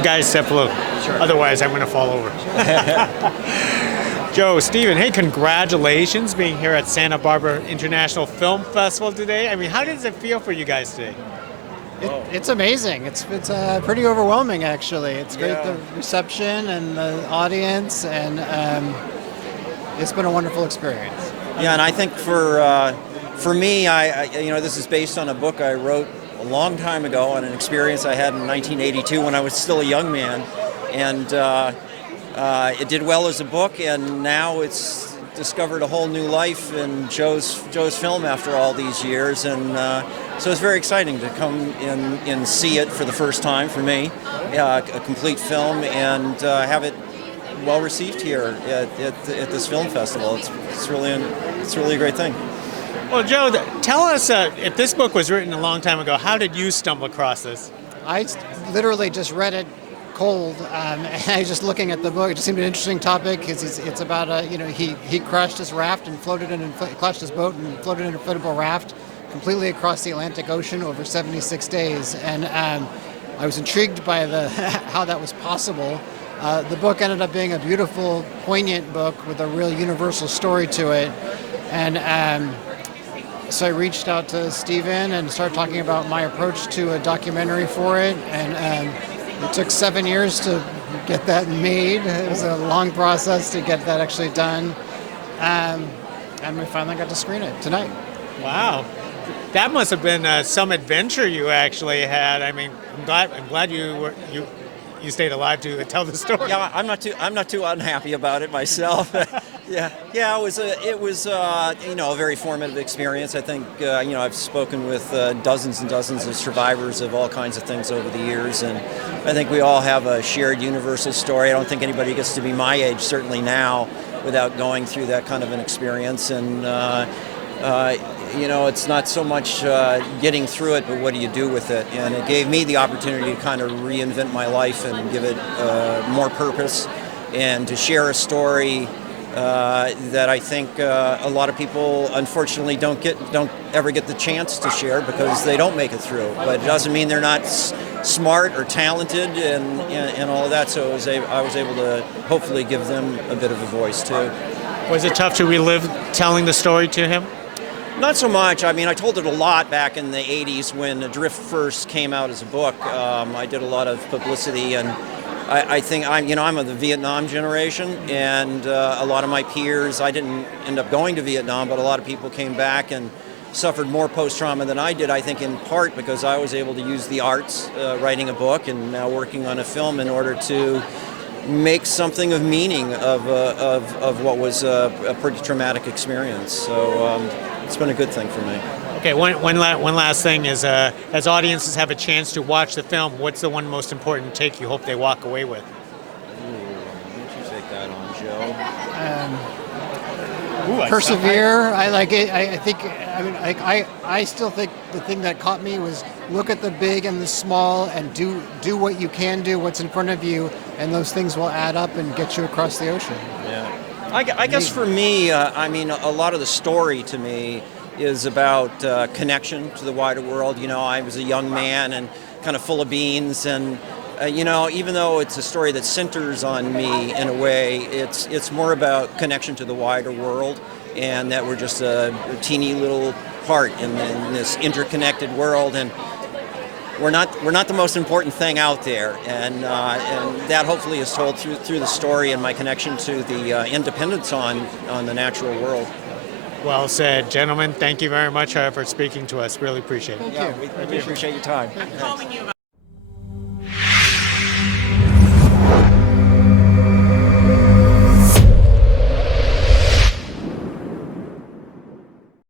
you guys step a little. Sure. Otherwise, I'm going to fall over. Joe, Steven, hey, congratulations being here at Santa Barbara International Film Festival today. I mean, how does it feel for you guys today? It's amazing. It's pretty overwhelming, actually. It's great, the reception and the audience, and it's been a wonderful experience. Yeah, and I think for me, this is based on a book I wrote a long time ago on an experience I had in 1982 when I was still a young man, and it did well as a book, and now it's discovered a whole new life in Joe's film after all these years, and so it's very exciting to come in and see it for the first time for me, a complete film, and have it well received here at this film festival. It's really a great thing. Well, Joe, tell us, if this book was written a long time ago, how did you stumble across this? I literally just read it cold, and I was just looking at the book. It just seemed an interesting topic because it's about he crashed his raft and crashed his boat and floated in an inflatable raft completely across the Atlantic Ocean over 76 days, and I was intrigued by how that was possible. The book ended up being a beautiful, poignant book with a real universal story to it, and so I reached out to Steven and started talking about my approach to a documentary for it, and it took 7 years to get that made. It was a long process to get that actually done, and we finally got to screen it tonight. Wow, that must have been some adventure you actually had. I mean, I'm glad you stayed alive to tell the story. Yeah, I'm not too unhappy about it myself. Yeah, it was a very formative experience. I think I've spoken with dozens and dozens of survivors of all kinds of things over the years, and I think we all have a shared universal story. I don't think anybody gets to be my age, certainly now, without going through that kind of an experience. And it's not so much getting through it, but what do you do with it? And it gave me the opportunity to kind of reinvent my life and give it more purpose, and to share a story that I think a lot of people unfortunately don't ever get the chance to share because they don't make it through. But it doesn't mean they're not smart or talented and all of that. So I was able to hopefully give them a bit of a voice too. Was it tough to relive telling the story to him? Not so much. I mean, I told it a lot back in the 80s when Adrift first came out as a book. I did a lot of publicity, and I think I'm of the Vietnam generation, and a lot of my peers, I didn't end up going to Vietnam, but a lot of people came back and suffered more post-trauma than I did, I think in part because I was able to use the arts, writing a book and now working on a film in order to make something of meaning of what was a pretty traumatic experience. So it's been a good thing for me. Okay, one last thing is, as audiences have a chance to watch the film, what's the one most important take you hope they walk away with? Why don't you take that on, Joe? Persevere. I like it. I still think the thing that caught me was look at the big and the small and do what you can do, what's in front of you, and those things will add up and get you across the ocean. Yeah. I guess for me, a lot of the story to me is about connection to the wider world. I was a young man and kind of full of beans, and even though it's a story that centers on me in a way, it's more about connection to the wider world, and that we're just a teeny little part in this interconnected world, and we're not the most important thing out there, and that hopefully is told through the story and my connection to the independence on the natural world. Well said, gentlemen. Thank you very much for speaking to us. Really appreciate it. We appreciate your time.